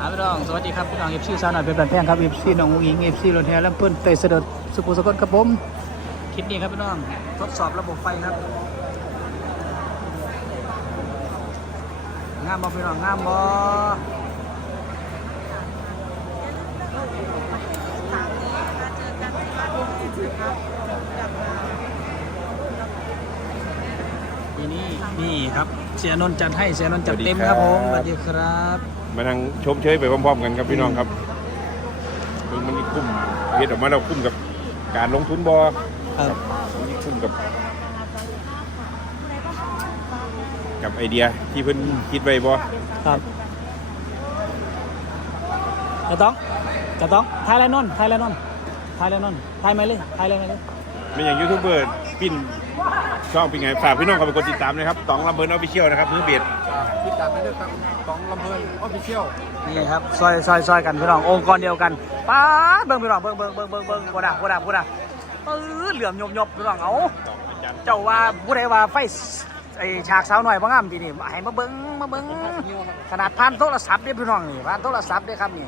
ครับพี่น้องสวัสดีครับพี่น้องเอฟซีสาวหน่อยเป็นบันแพงครับเอฟซีน้องอุ้งอิงเอฟซีรถแห่ลำเพิ่นเตยเสด็จสุขุมสกลครับผมคลิปนี้ครับพี่น้องทดสอบระบบไฟครับงามบ่พี่น้องงามบ่ทีนี้นี่ครับเสียนนท์จัดให้เสียนนท์จัดเต็มครับผมสวัสดีครับ มานั่งชมเชยไปพร้อมๆกันครับพี่น้องครับเบิ่งมันนี่คุ้มเฮ็ดออกมาแล้วคุ้มกับการลงทุนบ่ครับมันนี่คุ้มกับ กับไอเดียที่เพิ่นคิดไว้บ่ครับจะต้องจะต้องทายแล้วนนท์ทายแล้วนนท์ทายแล้วนนท์ทายมาเลยทายเลยมาเลยไม่อย่างยูทูบเบอร์ปิ้นช่องเป็นไงฝากพี่น้องเข้าไปกดติดตามนะครับตองลำเบิร์นออฟฟิเชียลนะครับมือเบียด ติดตามได้ด้วยครับของลำเพลินออฟฟิเชียลนี่ครับซอยซอยซอยกันพี่น้ององค์กรเดียวกันป้าดเบิ่งพี่น้องเบิ่งเบิ่งเบิ่งเบิ่งเบิ่งโคดาโคดาโคดาปื้อเหลื่อมยบยบพี่น้องเอาตองอาจารย์เจ้าว่าผู้ใดว่าไฟไอฉากสาวหน่อยบ่งามทีนี่ให้มาเบิ่งมาเบิ่งขนาดผ่านโทรศัพท์เด้พี่น้องนี่ผ่านโทรศัพท์เด้ครับนี่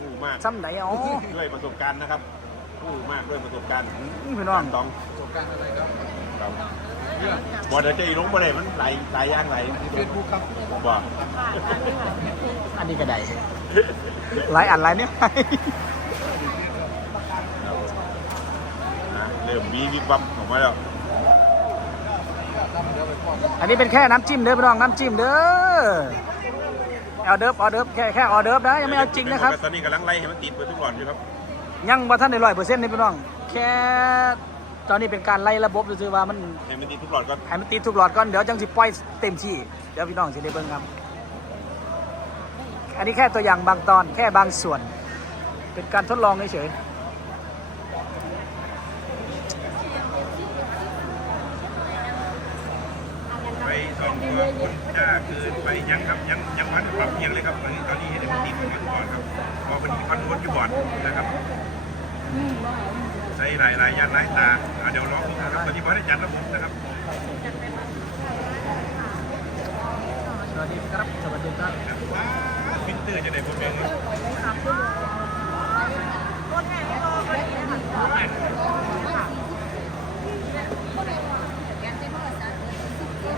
ผู้มากซ้ำไหนเอาด้วยประสบการณ์นะครับผู้มากด้วยประสบการณ์พี่น้องตองประสบการณ์อะไรครับครั บบ่เดี๋ยวจะอีลงบ่ได้มันไหลไหลย่างไหลเฟซบุ๊กครับบ่อันนี้ก็ได้หลายอันหลายเนี่ยนะเริ่มมีวิบวับออกมาแล้วอันนี้เป็นแค่น้ำจิ้มเด้อพี่น้องน้ำจิ้มเด้อออเดิร์ฟออเดิร์ฟแค่แค่ออเดิร์ฟนะยังไม่เอาจริงนะครับตอนนี้กำลังไล่ให้มันติดไปทุกหลอดอยู่ครับยังว่าท่านได้ร้อยเปอร์เซ็นต์นี่พี่น้องแค่ ตอนนี้เป็นการไล่ระบบซื่อๆว่ามันให้มันติดทุกหลอดก่อนให้มันติดทุกหลอดก่อนเดี๋ยวจังสิปล่อยเต็มที่เดี๋ยวพี่น้องสิได้เบิ่งครับ อันนี้แค่ตัวอย่างบางตอนแค่บางส่วน เป็นการทดลองเฉยไปสองตัวคนจ้าเกินไปยังครับยังยังพันปรับเพียงเลยครับตอนนี้ตอนนี้ให้มันติดมันก่อนครับพอเป็นคอนโทรลอยู่บอร์ดนะครับ ใช้หลายหลายยานหลายตาอะเดี๋ยวรอดูนะครับตอนนี้พอได้จัดระบบนะครับๆสวัสดีครับสวัสดีครับฟิลเตอร์จะได้ผลเองเลย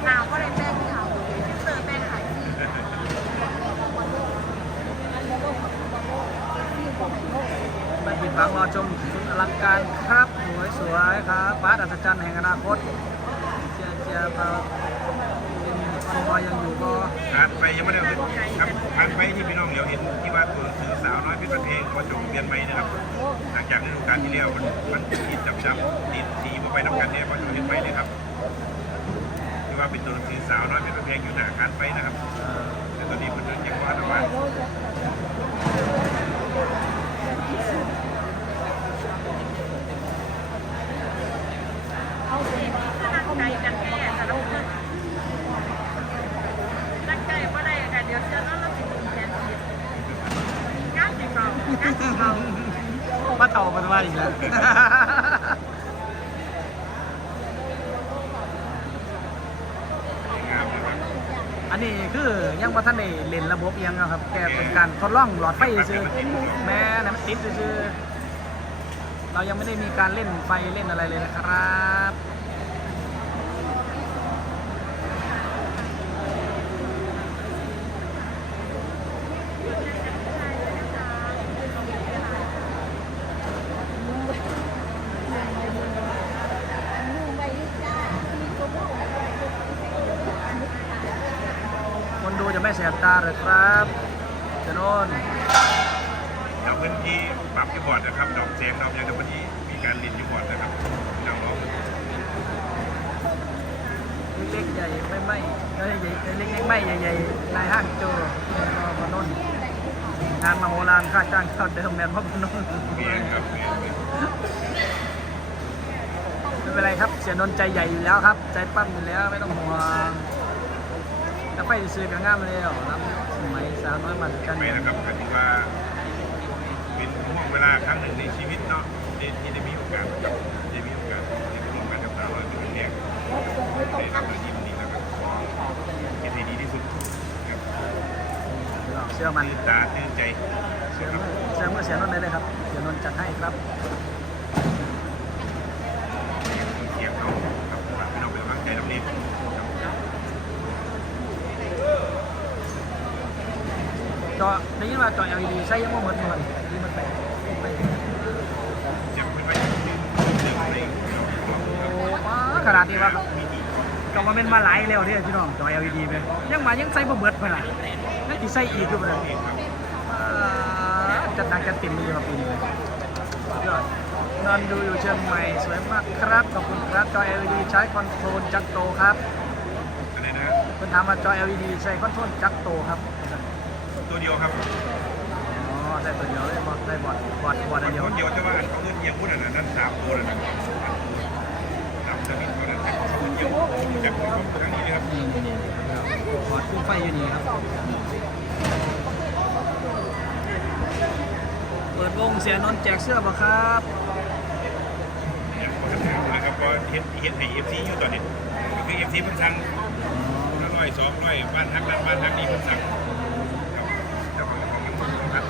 หนาวก็เลยแป้งขาวเติมแป้งขาย ไม่ผิดหวังรอชมสุดอลังการครับสวยสวยๆครับบาอัศจรรย์แห่งอนาคตเจียเจียปาคอนวอยยังอยู่ก็ผ่านไปยังไม่ได้เลยครับผ่านไปที่พี่น้องเดี๋ยวเห็นที่ว่าตัวสื่อสาวน้อยพชรบันเพลงมาจบเรียนใหม่นะครับ หลังจากฤดูกาลที่แล้วมันมันติดจับจับติดทีมาไปน้ำกันเนี่ยพอจบเรียนใหม่เลยครับที่ว่าเป็นตัวสื่อสาวน้อยพชรบันเพลงอยู่หน้าคานไปนะครับแต่ตอนนี้มันยังว่าแต่ว่าสิถ้านักใจกันแค่จะต้องนักใจว่าได้กันเดี๋ยวเชื่อน้องเราสิถึงแทนผิดงานสิเขางานสิเขา ป้าเต่ามันว่าอีกแล้วอันนี้คือยังว่าท่านได้เล่นระบบยังครับแกเป็นการทดลองหลอดไฟซื่อแม้นะมันติดซื่อเรายังไม่ได้มีการเล่นไฟเล่นอะไรเลยนะครับ ไม่แสบตาเลยครับเจโนนดอกพื้นที่ปรับที่บอร์ดนะครับ ดอกเสียงดอกอย่างเดียววันนี้มีการลินที่บอร์ดนะครับพี่น้องลองเล็กๆใหญ่ไม่ไม่ใหญ่ใหญ่เล็กๆไม่ใหญ่ๆนายห้างโจก็พนนท์งานมโหฬารค่าจ้างเท่าเดิมแมนพ่อพนนท์เมียนครับเมียนไม่เป็นไรครับเสียนนท์ใจใหญ่อยู่แล้วครับ ใจปั้มอยู่แล้วไม่ต้องห่วง ถ้าไปซื้อกันง่ามเลยเหรอครับสมัยสาวน้อยมันกันไปนะครับก็ถือว่าเป็นห่วงเวลาครั้งหนึ่งในชีวิตเนาะที่ที่ได้มีโอกาสกับได้มีโอกาสที่ร่วมกันกับสาวน้อยเป็นเรียกได้รับการยินดีแล้วก็ขอเป็นให้ดีที่สุดครับสชื่อมันตื่นตาตื่นใจเสียมือเสียมือเสียนนท์ได้เลยครับเสียนนท์จัดให้ครับ เสียงเขาครับฝากพี่น้องเป็นกำลังใจน้ำนี้ จอ ได้ยินว่าจอ LED ใช้ยังไม่หมดเลยนี่มันไปไปยังไม่ไปถึงเรื่องอะไรโอ้ว้าขนาดนี้ว่าก็มาเป็นมาหลายแล้วเนี่ยพี่น้องจอ LED ไปยังมายังใส่บ่เบิดไปล่ะนั่นที่ใส่อีกอยู่บ่เลยอ่าจัดหนักจัดเต็มเลยครับปีนี้เลยยอดนอนดูอยู่เชียงใหม่สวยมากครับขอบคุณครับจอ LED ใช้คอนโทรลจักรโตครับอะไรนะคุณถามว่าจอ LED ใช้คอนโทรลจักรโตครับ ตัวเดียวครับอ๋อได้ตัวเดียวได้บอดได้บอดบอดบอดอันเดียวคนเดียวจะว่าเขาเงินเยี่ยมพูดอันนั้นสามตัวนะสามสมิธเขานั้นเขาเงินเยี่ยมจากของครั้งนี้นะครับนี่นี่นี่ครับบอดขึ้นไฟอยู่นี่ครับเปิดวงเสียนนท์แจกเสื้อบ่ครับอย่างคนทำนะครับก็เห็นเห็นให้เอฟซีอยู่ตอนนี้ก็คือเอฟซีเพิ่นสั่งละร้อยสองร้อยบ้านทักนั้นบ้านทักนี้เพิ่นสั่งเจ้าของของมันครับ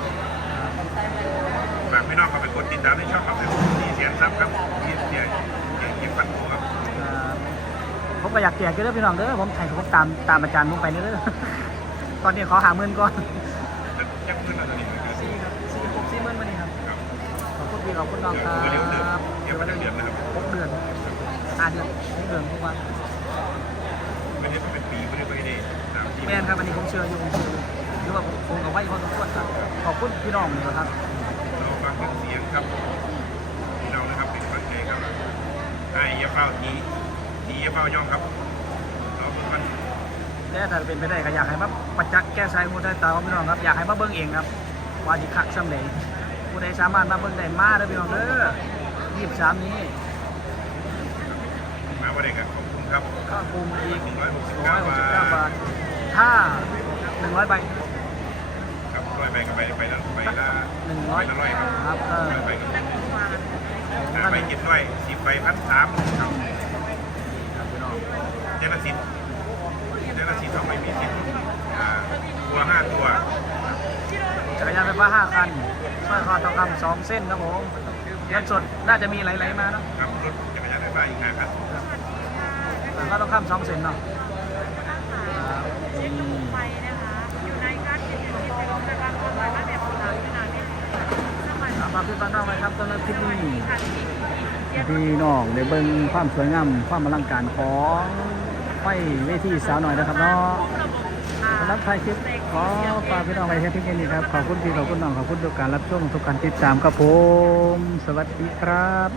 ฝา กพี่น้องเข้าไปกดติดตามในช่องครับที่เสียนซับครับที่เสียเก็บปันโครับอ่าผมก็อยากแจกเด้อพี่น้องเด้อผมถ่ายผมตามตามอาจารย์ผมไปเด้อตอนนี้ขอหาเงินก่อนจักเพื่อนเราตอนนี้ครับสี่ครับสี่หกสี่หมื่นมานี่ครับครับขอบคุณพี่ขอบคุณน้องครัเดี๋ยวเดือนบเดี๋ยวเดือนนะครับหกเดือนห้าเดือนหกเดือนทุกวันไม่ได้เป็นปีไม่ได้ไปได้สามที่แม่นครับอันนี้ผมเชื่ออยู่ผมเชื่ออยู่หรือว่าผมคงเอาไว้พอสมควรครับขอบคุณพี่น้องนี่นะครับเรา ฟังเครื่องเสียงครับเรานะครับเป็นฟังใจครับไอ้ยาเฝ้าทีทียาเฝ้าย่องครับเราเป็นมันแต่ถ้าเป็นไปได้ก็อยากให้มาประจักษ์แก้ไขมูลได้ตามพี่น้องครับอยากให้มาเบิ่งเองครับว่าสิคักซ้ำไหนผู้ใดสามารถมาเบิ่งได้มาเด้อพี่น้องเด้อยี่สิบสามนี้มาวันไหนครับขอบคุณครับค่าคุมอีกหนึ่งร้อยหกสิบร้อเก้ายหกบาสิบเก้าบาททถ้าหนึ่งร้อยใบค รับร้อยใบกับใบไปแล้วใบละหนึ่งร้อยละร้อยครับครับเออร้อยใบกับมาห้าใบเจ็ดร้อยสิบใบพันสามครับครับพี่น้องเจลสิทธิ์เจลสิทธิ์ต้องไม่มีสิทธิ์ตัวห้าตัวจักรยานไฟฟ้าห้าคันสร้อยคอทองคำสองเส้นครับผมเงินสดน่าจะมีไหลๆมาเนาะครับรถจักรยานไฟฟ้าอีกห้าคันก็ทองคำสองเส้นเนาะ ฝากพี่ตอนน้องไว้ครับสำหรับคลิปนี้ที่เย็นพี่น้องเด้เบิ้งความสวยงามความอลังการของไฟเวทีสาวหน่อยนะครับเนาะระบบอ่าสำหรับใครคลิปขอฝากพี่น้องไว้แค่เพียงนี้ครับขอบคุณพี่ขอบคุณน้องขอบคุณทุกการรับชมทุกการติดตามครับผม สวัสดีครับ